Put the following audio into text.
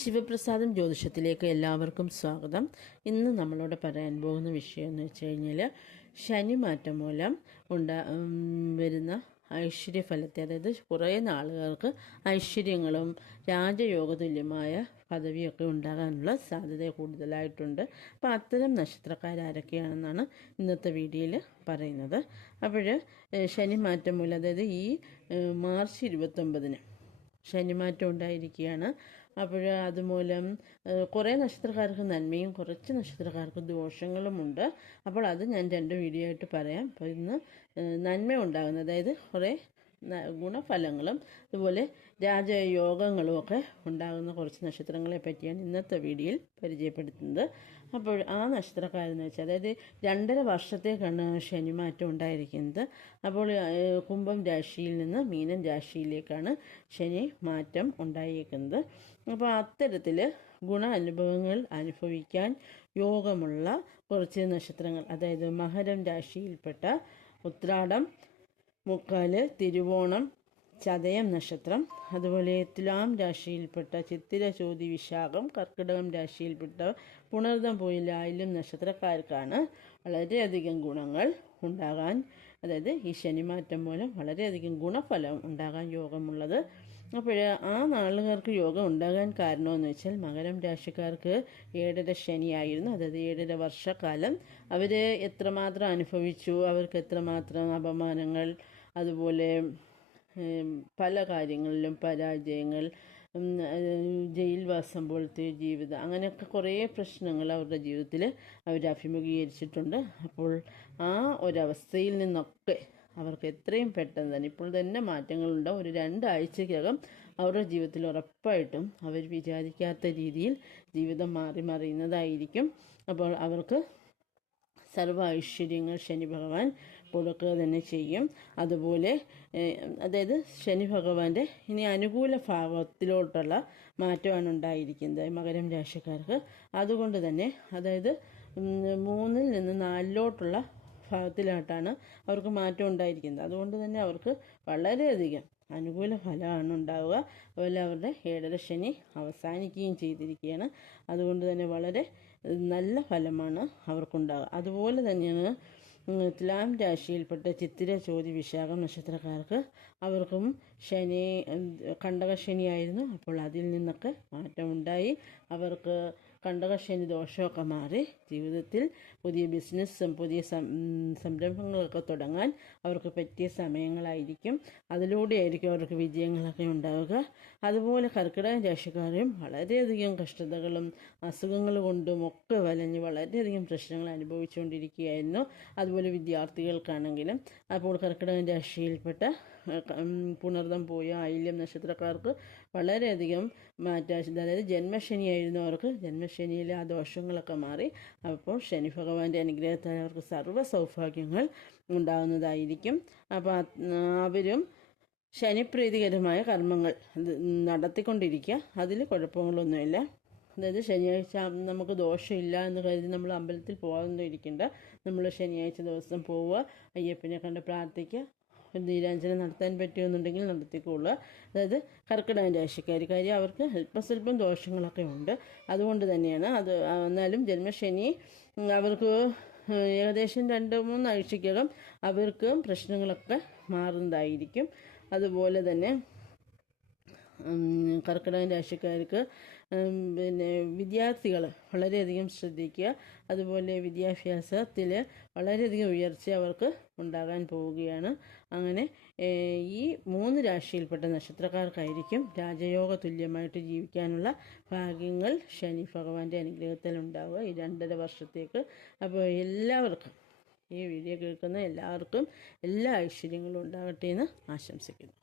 ശിവപ്രസാദം ജ്യോതിഷത്തിലേക്ക് എല്ലാവർക്കും സ്വാഗതം. ഇന്ന് നമ്മളോട് പറയാൻ പോകുന്ന വിഷയം എന്ന് വെച്ച് കഴിഞ്ഞാൽ ശനി മാറ്റം മൂലം ഉണ്ടാ വരുന്ന ഐശ്വര്യഫലത്തെ അതായത് കുറേ നാളുകൾക്ക് ഐശ്വര്യങ്ങളും രാജയോഗതുല്യമായ പദവിയൊക്കെ ഉണ്ടാകാനുള്ള സാധ്യത കൂടുതലായിട്ടുണ്ട്. അപ്പോൾ അത്തരം നക്ഷത്രക്കാരാരൊക്കെയാണെന്നാണ് ഇന്നത്തെ വീഡിയോയിൽ പറയുന്നത്. അപ്പോൾ ശനി മാറ്റം മൂലം അതായത് ഈ മാർച്ച് ഇരുപത്തൊമ്പതിന് ശനിമാറ്റം ഉണ്ടായിരിക്കുകയാണ്. അപ്പോൾ അതുമൂലം കുറേ നക്ഷത്രക്കാർക്ക് നന്മയും കുറച്ച് നക്ഷത്രക്കാർക്ക് ദോഷങ്ങളുമുണ്ട് അപ്പോൾ അത് ഞാൻ രണ്ട് വീഡിയോ ആയിട്ട് പറയാം. അപ്പോൾ ഇന്ന് നന്മ ഉണ്ടാകുന്ന അതായത് കുറേ ഗുണഫലങ്ങളും അതുപോലെ രാജയോഗങ്ങളും ഒക്കെ ഉണ്ടാകുന്ന കുറച്ച് നക്ഷത്രങ്ങളെ പറ്റിയാണ് ഇന്നത്തെ വീഡിയോയിൽ പരിചയപ്പെടുത്തുന്നത്. അപ്പോൾ ആ നക്ഷത്രക്കാരെന്ന് വെച്ചാൽ അതായത് രണ്ടര വർഷത്തേക്കാണ് ശനിമാറ്റം ഉണ്ടായിരിക്കുന്നത്. അപ്പോൾ കുംഭം രാശിയിൽ നിന്ന് മീനം രാശിയിലേക്കാണ് ശനി മാറ്റം ഉണ്ടായിരിക്കുന്നത് അപ്പോൾ അത്തരത്തിൽ ഗുണ അനുഭവങ്ങൾ അനുഭവിക്കാൻ യോഗമുള്ള കുറച്ച് നക്ഷത്രങ്ങൾ അതായത് മകരം രാശിയിൽപ്പെട്ട ഉത്രാടം മുക്കാൽ തിരുവോണം ചതയം നക്ഷത്രം അതുപോലെ തുലാം രാശിയിൽപ്പെട്ട ചിത്തിര ചോതി വിശാഖം കർക്കിടകം രാശിയിൽപ്പെട്ട പുണർദം പോയിലായാലും നക്ഷത്രക്കാർക്കാണ് വളരെയധികം ഗുണങ്ങൾ ഉണ്ടാകാൻ അതായത് ഈ ശനിമാറ്റം മൂലം വളരെയധികം ഗുണഫലം ഉണ്ടാകാൻ യോഗമുള്ളത്. അപ്പോൾ ആ നാളുകാർക്ക് യോഗം ഉണ്ടാകാൻ കാരണമെന്ന് വെച്ചാൽ മകരം രാശിക്കാർക്ക് ഏഴര ശനിയായിരുന്നു. അതായത് ഏഴര വർഷക്കാലം. അവർ എത്രമാത്രം അനുഭവിച്ചു? അവർക്ക് എത്രമാത്രം അപമാനങ്ങൾ? അതുപോലെ പല കാര്യങ്ങളിലും പരാജയങ്ങൾ ജയിൽവാസം പോലത്തെ ജീവിതം അങ്ങനെയൊക്കെ കുറേ പ്രശ്നങ്ങൾ അവരുടെ ജീവിതത്തിൽ അവർ അഭിമുഖീകരിച്ചിട്ടുണ്ട്. അപ്പോൾ ആ ഒരവസ്ഥയിൽ നിന്നൊക്കെ അവർക്ക് എത്രയും പെട്ടെന്ന് തന്നെ ഇപ്പോൾ തന്നെ മാറ്റങ്ങളുണ്ട്. ഒരു രണ്ടാഴ്ചക്കകം അവരുടെ ജീവിതത്തിൽ ഉറപ്പായിട്ടും അവർ വിചാരിക്കാത്ത രീതിയിൽ ജീവിതം മാറി മറിയുന്നതായിരിക്കും. അപ്പോൾ അവർക്ക് സർവ ഐശ്വര്യങ്ങൾ ശനി ഭഗവാൻ കൊടുക്കുക തന്നെ ചെയ്യും. അതുപോലെ അതായത് ശനി ഭഗവാന്റെ ഇനി അനുകൂല ഭാവത്തിലോട്ടുള്ള മാറ്റമാണ് ഉണ്ടായിരിക്കുന്നത് മകരം രാശിക്കാർക്ക്. അതുകൊണ്ട് തന്നെ അതായത് മൂന്നിൽ നിന്ന് നാലിലോട്ടുള്ള ഭാവത്തിലായിട്ടാണ് അവർക്ക് മാറ്റം ഉണ്ടായിരിക്കുന്നത്. അതുകൊണ്ട് തന്നെ അവർക്ക് വളരെയധികം അനുകൂല ഫലമാണ് ഉണ്ടാവുക. അതുപോലെ അവരുടെ ഏഴര ശനി അവസാനിക്കുകയും ചെയ്തിരിക്കുകയാണ്. അതുകൊണ്ട് തന്നെ വളരെ നല്ല ഫലമാണ് അവർക്കുണ്ടാവുക. അതുപോലെ തന്നെയാണ് തുലാം രാശിയിൽപ്പെട്ട ചിത്തിര ചോതി വിശാഖം നക്ഷത്രക്കാർക്ക് അവർക്കും ശനി കണ്ടക ശനിയായിരുന്നു. അപ്പോൾ അതിൽ നിന്നൊക്കെ മാറ്റമുണ്ടായി. അവർക്ക് കണ്ടകശനി ദോഷമൊക്കെ മാറി ജീവിതത്തിൽ പുതിയ ബിസിനസ്സും പുതിയ സംരംഭങ്ങളൊക്കെ തുടങ്ങാൻ അവർക്ക് പറ്റിയ സമയങ്ങളായിരിക്കും. അതിലൂടെയായിരിക്കും അവർക്ക് വിജയങ്ങളൊക്കെ ഉണ്ടാവുക. അതുപോലെ കർക്കിടക രാശിക്കാരും വളരെയധികം കഷ്ടതകളും അസുഖങ്ങൾ കൊണ്ടും ഒക്കെ വലഞ്ഞ് വളരെയധികം പ്രശ്നങ്ങൾ അനുഭവിച്ചുകൊണ്ടിരിക്കുകയായിരുന്നു. അതുപോലെ വിദ്യാർത്ഥികൾക്കാണെങ്കിലും അപ്പോൾ കർക്കിടക രാശിയിൽപ്പെട്ട പുണർദം പോയ ആയില്യം നക്ഷത്രക്കാർക്ക് വളരെയധികം മാറ്റാ അതായത് ജന്മശനിയായിരുന്നു അവർക്ക്. ജന്മശനിയിലെ ആ ദോഷങ്ങളൊക്കെ മാറി. അപ്പോൾ ശനി ഭഗവാന്റെ അനുഗ്രഹത്താൽ അവർക്ക് സർവ സൗഭാഗ്യങ്ങൾ ഉണ്ടാകുന്നതായിരിക്കും അപ്പോൾ അവരും ശനിപ്രീതികരമായ കർമ്മങ്ങൾ നടത്തിക്കൊണ്ടിരിക്കുക അതിൽ കുഴപ്പങ്ങളൊന്നുമില്ല. അതായത് ശനിയാഴ്ച നമുക്ക് ദോഷമില്ല എന്ന് കരുതി നമ്മൾ അമ്പലത്തിൽ പോകാനൊന്നും ഇരിക്കേണ്ട. നമ്മൾ ശനിയാഴ്ച ദിവസം പോവുക. അയ്യപ്പനെ കണ്ട് പ്രാർത്ഥിക്കുക. ഒരു നീരാഞ്ജനം നടത്താൻ പറ്റുമെന്നുണ്ടെങ്കിൽ നടത്തിക്കൊള്ളുക അതായത് കർക്കിടക രാശിക്കാർ കാര്യം അവർക്ക് അല്പസ്വല്പം ദോഷങ്ങളൊക്കെ ഉണ്ട്. അതുകൊണ്ട് തന്നെയാണ് അത് എന്നാലും ജന്മശനി അവർക്ക് ഏകദേശം രണ്ട് മൂന്നാഴ്ചക്കകം അവർക്ക് പ്രശ്നങ്ങളൊക്കെ മാറുന്നതായിരിക്കും. അതുപോലെ തന്നെ കർക്കിടക രാശിക്കാർക്ക് പിന്നെ വിദ്യാർത്ഥികൾ വളരെയധികം ശ്രദ്ധിക്കുക. അതുപോലെ വിദ്യാഭ്യാസത്തിൽ വളരെയധികം ഉയർച്ച അവർക്ക് ഉണ്ടാകാൻ പോവുകയാണ്. അങ്ങനെ ഈ മൂന്ന് രാശിയിൽപ്പെട്ട നക്ഷത്രക്കാർക്കായിരിക്കും രാജയോഗ തുല്യമായിട്ട് ജീവിക്കാനുള്ള ഭാഗ്യങ്ങൾ ശനി ഭഗവാന്റെ അനുഗ്രഹത്തിൽ ഉണ്ടാവുക ഈ രണ്ടര വർഷത്തേക്ക്. അപ്പോൾ എല്ലാവർക്കും ഈ വീഡിയോ കേൾക്കുന്ന എല്ലാവർക്കും എല്ലാ ഐശ്വര്യങ്ങളും ഉണ്ടാകട്ടെ എന്ന് ആശംസിക്കുന്നു.